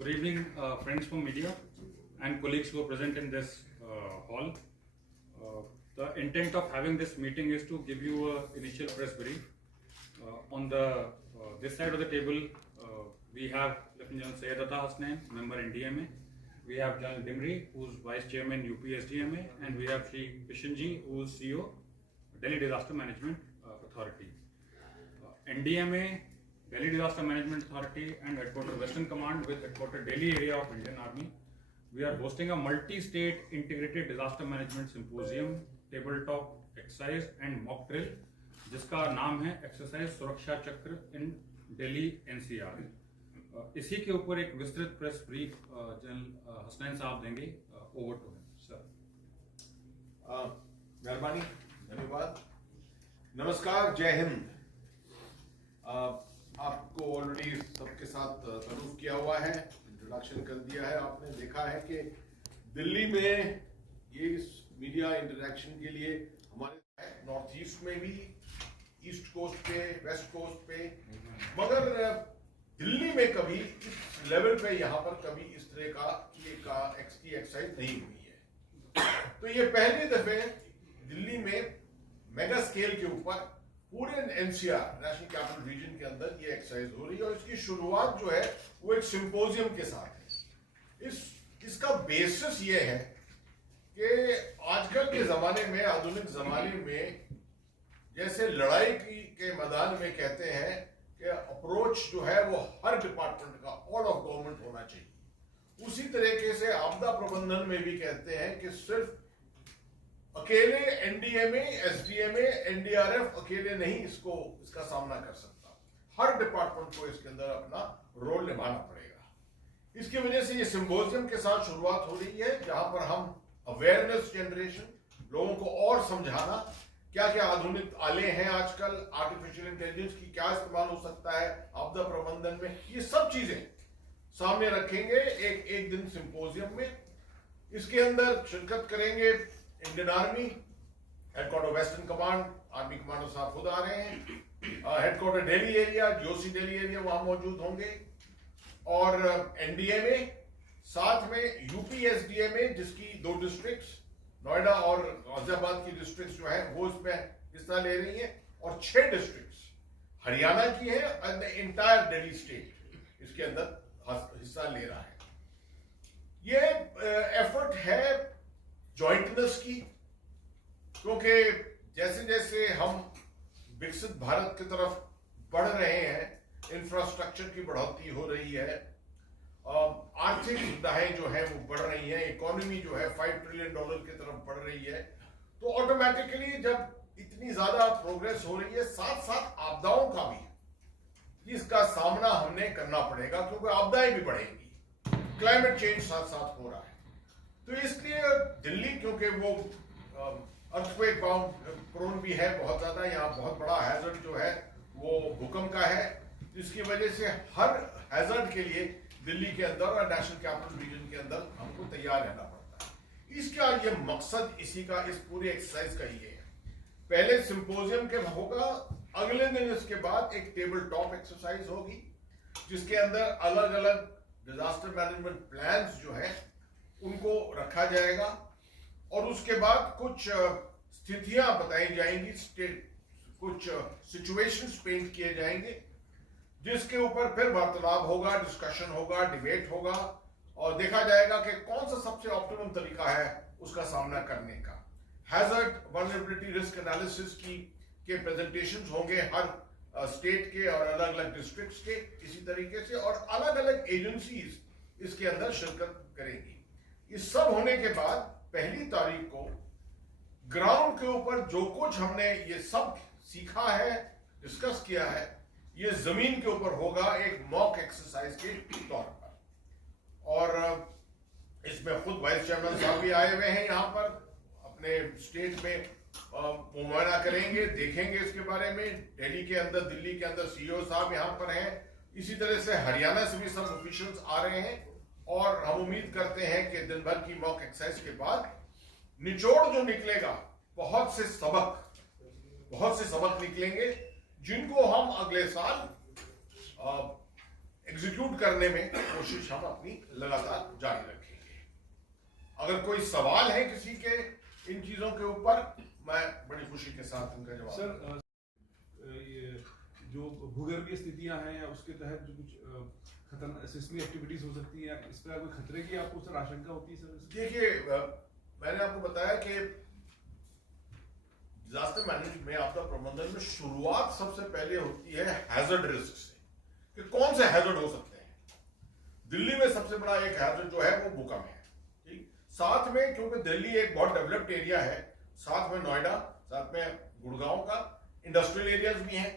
Good evening, friends from media and colleagues who are present in this hall. The intent of having this meeting is to give you an initial press brief. On the this side of the table, we have Lieutenant General Syed Atta Hasnain, member NDMA. We have General Dimri, who's Vice Chairman UPSDMA, and we have Shri Kishanji, who's CEO, Delhi Disaster Management Authority. NDMA, Delhi Disaster Management Authority and Headquarter Western Command with Headquarter Delhi area of Indian Army. We are hosting a multi-state integrated disaster management symposium, tabletop exercise and mock drill, जिसका नाम है exercise सुरक्षा चक्र इन Delhi NCR. इसी के ऊपर एक विस्तृत प्रेस ब्रीफ जनरल हसनैन साहब देंगे। Over to him sir. मेहरबानी, धन्यवाद, नमस्कार, जय हिंद। आपको ऑलरेडी सबके साथ तारुफ किया हुआ है, इंट्रोडक्शन कर दिया है। आपने देखा है कि दिल्ली में ये इस मीडिया इंटरेक्शन के लिए हमारे नॉर्थ ईस्ट में भी, ईस्ट कोस्ट पे, वेस्ट कोस्ट पे, मगर दिल्ली में कभी इस लेवल पे यहाँ पर कभी इस तरह का एक्सरसाइज नहीं हुई है। तो ये पहली दफे दिल्ली में मेगा स्केल के ऊपर पूरे एनसीआर, नेशनल कैपिटल रीजन के अंदर ये एक्सरसाइज हो रही है और इसकी शुरुआत जो है वो एक सिंपोजियम के साथ है। इसका बेसिस ये है कि आजकल के जमाने में, आधुनिक जमाने में, जैसे लड़ाई के मैदान में कहते हैं कि अप्रोच जो है वो हर डिपार्टमेंट का, ऑल ऑफ गवर्नमेंट होना चाहिए, उसी तरीके से आपदा प्रबंधन में भी कहते हैं कि सिर्फ अकेले एनडीएमए, एसडीएमए, एनडीआरएफ अकेले नहीं इसका सामना कर सकता। हर डिपार्टमेंट को इसके अंदर अपना रोल निभाना पड़ेगा। इसकी वजह से ये सिंपोजियम के साथ शुरुआत हो रही है, जहां पर हम अवेयरनेस जनरेशन, लोगों को और समझाना, क्या क्या आधुनिक आले हैं आजकल, आर्टिफिशियल इंटेलिजेंस की क्या इस्तेमाल हो सकता है आपदा प्रबंधन में, ये सब चीजें सामने रखेंगे एक दिन सिंपोजियम में। इसके अंदर शिरकत करेंगे Indian army, headquarter western command, army commander साहब खुद आ रहे हैं, headquarter Delhi area, GOC Delhi area वहां मौजूद होंगे, और एनडीएमए, साथ में यूपीएसडीएमए जिसकी 2 डिस्ट्रिक्ट्स नोएडा और गाजियाबाद की डिस्ट्रिक्ट्स जो है वो इसमें हिस्सा ले रही हैं, और 6 डिस्ट्रिक्ट्स हरियाणा की है and the entire Delhi state इसके अंदर हिस्सा ले रहा है। ये एफर्ट है जॉइंटनेस की, क्योंकि जैसे जैसे हम विकसित भारत की तरफ बढ़ रहे हैं, इंफ्रास्ट्रक्चर की बढ़ोतरी हो रही है, आर्थिक सुविधाएं जो है वो बढ़ रही हैं, इकोनॉमी जो है $5 ट्रिलियन की तरफ बढ़ रही है, तो ऑटोमेटिकली जब इतनी ज्यादा प्रोग्रेस हो रही है, साथ साथ आपदाओं का भी इसका सामना हमने करना पड़ेगा, क्योंकि आपदाएं भी बढ़ेंगी, क्लाइमेट चेंज साथ साथ हो रहा है। तो इसलिए दिल्ली, क्योंकि वो अर्थक्वेक बाउंड प्रोन भी है बहुत ज्यादा, यहाँ बहुत बड़ा हैजर्ड जो है वो भूकंप का है, जिसकी वजह से हर हैजर्ड के लिए दिल्ली के अंदर और नेशनल कैपिटल रीजन के अंदर हमको तैयार रहना पड़ता है। इसका ये मकसद इसी का, इस पूरी एक्सरसाइज का ये है। पहले सिंपोजियम के होगा, अगले दिन इसके बाद एक टेबल टॉप एक्सरसाइज होगी, जिसके अंदर अलग अलग डिजास्टर मैनेजमेंट प्लान्स जो है उनको रखा जाएगा, और उसके बाद कुछ स्थितियां बताई जाएंगी, कुछ सिचुएशंस पेंट किए जाएंगे, जिसके ऊपर फिर वार्तालाप होगा, डिस्कशन होगा, डिबेट होगा, और देखा जाएगा कि कौन सा सबसे ऑप्टिमम तरीका है उसका सामना करने का। हैजर्ड वल्नरेबिलिटी रिस्क एनालिसिस के प्रेजेंटेशंस होंगे हर स्टेट के और अलग अलग डिस्ट्रिक्ट्स के, इसी तरीके से, और अलग अलग एजेंसीज इसके अंदर शिरकत करेंगी। इस सब होने के बाद 1 तारीख को ग्राउंड के ऊपर जो कुछ हमने ये सब सीखा है, डिस्कस किया है, ये जमीन के ऊपर होगा एक मॉक एक्सरसाइज के तौर पर। और इसमें खुद वाइस चेयरमैन साहब भी आए हुए हैं यहाँ पर, अपने स्टेट में मुआयना करेंगे, देखेंगे इसके बारे में। दिल्ली के अंदर सीईओ साहब यहाँ पर हैं, इसी तरह से हरियाणा से भी सब ऑफिशियल्स आ रहे हैं, और हम उम्मीद करते हैं कि दिन भर की मॉक एक्सरसाइज के बाद निचोड़ जो निकलेगा, बहुत से सबक निकलेंगे, जिनको हम अगले साल एग्जीक्यूट करने में कोशिश हम अपनी लगातार जारी रखेंगे। अगर कोई सवाल है किसी के इन चीजों के ऊपर, मैं बड़ी खुशी के साथ इनका जवाब। सर, ये जो भूगर्भीय स्थितियां हैं या उसके तहत जो कुछ खतरनाक सिस्मिक एक्टिविटीज हो सकती हैं, इस पर कोई खतरे की आपको सर आशंका होती है सर? देखिए, मैंने आपको बताया कि डिजास्टर मैनेजमेंट में, आपदा प्रबंधन में शुरुआत सबसे पहले होती है हैजर्ड रिस्क से, कि कौन से हैजर्ड हो सकते हैं। दिल्ली में सबसे बड़ा एक हैजर्ड जो है वो भूकंप है, ठीक। साथ में, क्योंकि दिल्ली एक बहुत डेवलप्ड एरिया है, साथ में नोएडा, साथ में गुड़गांव का इंडस्ट्रियल एरियाज भी हैं,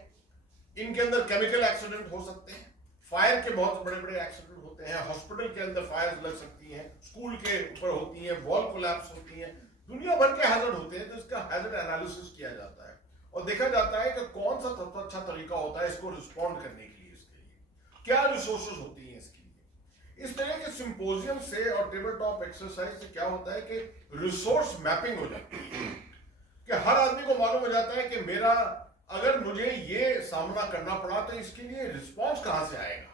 इनके अंदर केमिकल एक्सीडेंट हो सकते हैं, फायर के बहुत बड़े बड़े एक्सीडेंट होते हैं, हॉस्पिटल के अंदर फायर लग सकती हैं, स्कूल के ऊपर होती हैं, वॉल कोलैप्स होती हैं, दुनिया भर के हैजर्ड होते हैं। तो इसका हैजर्ड एनालिसिस किया जाता है और देखा जाता है कि कौन सा सबसे अच्छा तरीका होता है इसको रिस्पॉन्ड करने के लिए, इसके लिए क्या रिसोर्सेज होती हैं इसके लिए। इस तरह के सिंपोजियम से और टेबल टॉप एक्सरसाइज से क्या होता है कि रिसोर्स मैपिंग हो जाती है, कि हर आदमी को मालूम हो जाता है कि मेरा, अगर मुझे ये सामना करना पड़ा तो इसके लिए रिस्पांस कहां से आएगा,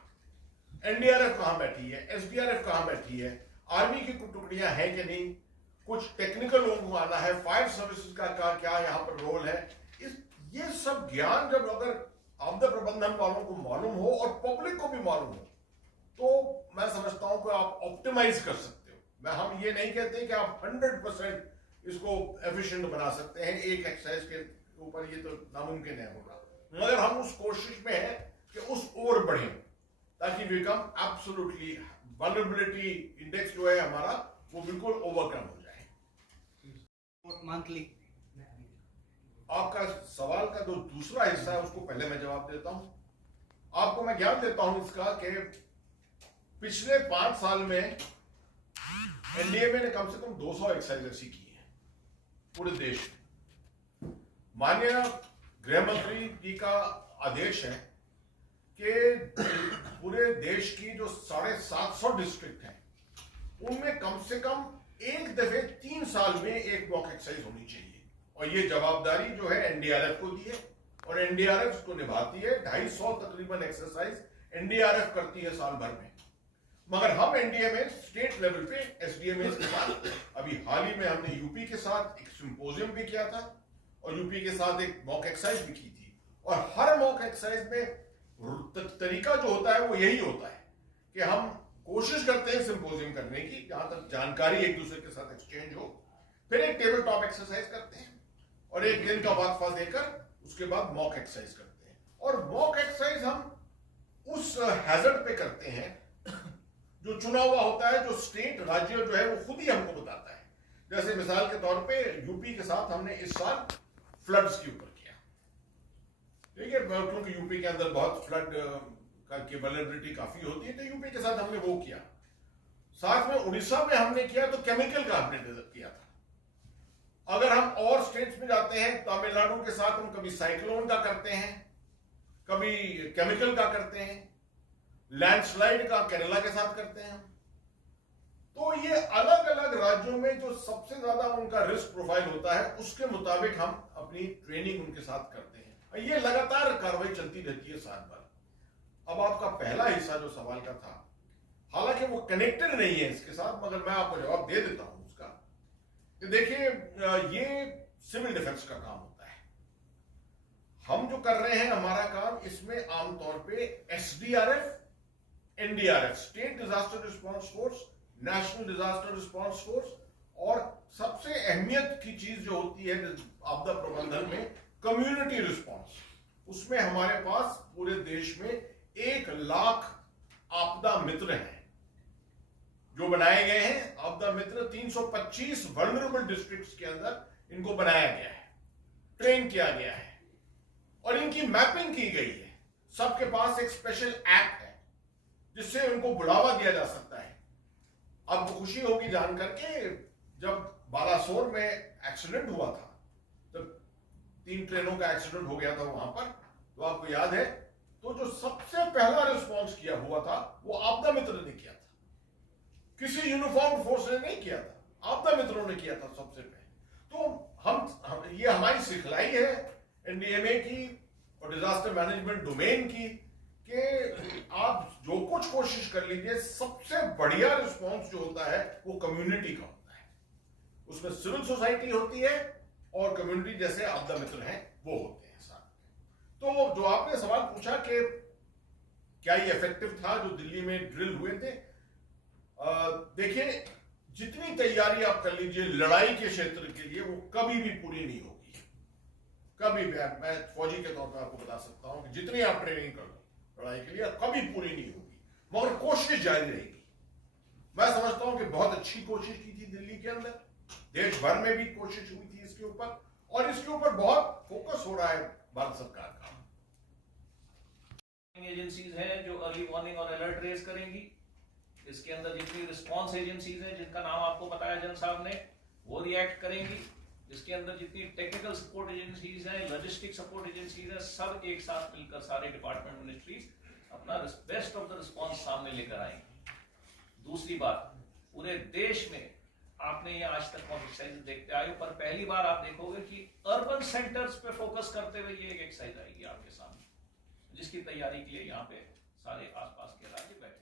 एनडीआरएफ कहां बैठी है, एसडीआरएफ कहां बैठी है, आर्मी की कुछ टुकड़ियां हैं कि नहीं, कुछ टेक्निकल लोगों को आना है, फायर सर्विसेज का क्या यहाँ पर रोल है। ये सब ज्ञान जब अगर आपदा प्रबंधन वालों को मालूम हो और पब्लिक को भी मालूम हो, तो मैं समझता हूं कि आप ऑप्टिमाइज कर सकते हो। हम ये नहीं कहते कि आप 100% इसको एफिशिएंट बना सकते हैं एक एक्सरसाइज के ऊपर, ये तो नामुमकिन है होगा, मगर हम उस कोशिश में हैं कि उस ओर बढ़े ताकि बिकम एब्सोल्युटली वल्नरेबिलिटी इंडेक्स जो है हमारा वो बिल्कुल ओवरकम हो जाए। मंथली आपका सवाल का जो दूसरा हिस्सा है उसको पहले मैं जवाब देता हूं। आपको मैं ज्ञान देता हूं इसका कि पिछले 5 साल में एनडीएमए ने कम से कम 200 एक्सरसाइज ऐसी की है पूरे देश में। माननीय गृह मंत्री जी का आदेश है कि पूरे देश की जो 750 डिस्ट्रिक्ट हैं उनमें कम से कम एक दफे 3 साल में एक मॉक एक्सरसाइज होनी चाहिए, और ये जवाबदारी जो है एनडीआरएफ को दी है और एनडीआरएफ इसको निभाती है। 250 तकरीबन एक्सरसाइज एनडीआरएफ करती है साल भर में, मगर हम एनडीएमए स्टेट लेवल पे एसडीएमए के साथ, अभी हाल ही में हमने यूपी के साथ एक सिंपोजियम भी किया था और यूपी के साथ एक मॉक एक्सरसाइज भी की थी, और हर मॉक एक्सरसाइज में तरीका जो होता है वो यही होता है कि हम कोशिश करते हैं सिंपोजियम करने की, जहां तक जानकारी एक दूसरे के साथ एक्सचेंज हो, फिर एक टेबल टॉप एक्सरसाइज करते हैं और एक दिन का वक्फा देकर उसके बाद मॉक एक्सरसाइज करते हैं। और मॉक एक्सरसाइज हम उस हैजर्ड पे करते हैं जो चुना हुआ होता है, जो स्टेट राज्य जो है वो खुद ही हमको बताता है। जैसे मिसाल के तौर पे यूपी के साथ हमने इस साल फ्लड्स के ऊपर किया, ठीक है, क्योंकि यूपी के अंदर बहुत फ्लड की वल्नरेबिलिटी काफी होती है, तो यूपी के साथ हमने वो किया। साथ में उड़ीसा में हमने किया तो केमिकल का हमने किया था। अगर हम और स्टेट्स में जाते हैं, तमिलनाडु के साथ हम कभी साइक्लोन का करते हैं, कभी केमिकल का करते हैं, लैंडस्लाइड का केरला के साथ करते हैं। तो ये अलग अलग राज्यों में जो सबसे ज्यादा उनका रिस्क प्रोफाइल होता है उसके मुताबिक हम अपनी ट्रेनिंग उनके साथ करते हैं। ये लगातार कार्रवाई चलती रहती है साल भर। अब आपका पहला हिस्सा जो सवाल का था, हालांकि वो कनेक्टेड नहीं है इसके साथ, मगर मैं आपको जवाब दे देता हूं उसका। कि देखिए, ये सिविल डिफेंस का काम होता है। हम जो कर रहे हैं हमारा काम, इसमें आमतौर पे SDRF, NDRF, state disaster response force, national disaster response force, और सबसे अहमियत की चीज जो होती है आपदा प्रबंधन में, कम्युनिटी रिस्पांस। उसमें हमारे पास पूरे देश में 1 लाख आपदा मित्र हैं जो बनाए गए हैं। आपदा मित्र 325 वल्नरेबल डिस्ट्रिक्ट्स के अंदर इनको बनाया गया है, ट्रेन किया गया है और इनकी मैपिंग की गई है। सबके पास एक स्पेशल ऐप है जिससे उनको बुलावा दिया जा सकता है। आपको खुशी होगी जानकर के जब बालासोर में एक्सीडेंट हुआ था, जब 3 ट्रेनों का एक्सीडेंट हो गया था वहां पर, तो आपको याद है, तो जो सबसे पहला रिस्पांस किया हुआ था वो आपदा मित्र ने किया था, किसी यूनिफॉर्म फोर्स ने नहीं किया था, आपदा मित्रों ने किया था सबसे पहले। तो हम ये हमारी सिखलाई है एनडीएमए की और डिजास्टर मैनेजमेंट डोमेन की कि आप जो कुछ कोशिश कर लीजिए, सबसे बढ़िया रिस्पॉन्स जो होता है वो कम्युनिटी का होता है। उसमें सिविल सोसाइटी होती है और कम्युनिटी जैसे आपदा मित्र हैं वो होते हैं साथ। तो जो आपने सवाल पूछा कि क्या ये इफेक्टिव था जो दिल्ली में ड्रिल हुए थे, देखिए जितनी तैयारी आप कर लीजिए लड़ाई के क्षेत्र के लिए वो कभी भी पूरी नहीं होगी। कभी भी मैं फौजी के तौर पर आपको बता सकता हूं कि जितनी आप ट्रेनिंग कर लो लड़ाई के लिए कभी पूरी नहीं होगी, मगर कोशिश जारी रहेगी। मैं समझता हूं कि बहुत अच्छी कोशिश की थी दिल्ली के अंदर, देश भर में भी कोशिश हुई थी इसके ऊपर, और इसके ऊपर बहुत फोकस हो रहा है भारत सरकार का। एजेंसीज हैं जो अर्ली वार्निंग और अलर्ट रेज करेंगी। इसके अंदर जितनी रिस्पांस एजेंसीज हैं जिनका नाम आपको बताया जन साहब ने, वो रिएक्ट करेंगी। इसके अंदर जितनी टेक्निकल सपोर्ट एजेंसीज हैं, लॉजिस्टिक सपोर्ट एजेंसीज हैं, सब एक साथ मिलकर सारे डिपार्टमेंट मिनिस्ट्रीज अपना बेस्ट ऑफ द रिस्पांस सामने लेकर आएंगे। दूसरी बात, पूरे देश में आपने ये आज तक एक्सरसाइज देखते आए, पर पहली बार आप देखोगे कि अर्बन सेंटर्स पे फोकस करते हुए ये एक एक्सरसाइज आएगी आपके सामने, जिसकी तैयारी के लिए यहाँ पे सारे आसपास के राज्य बैठे।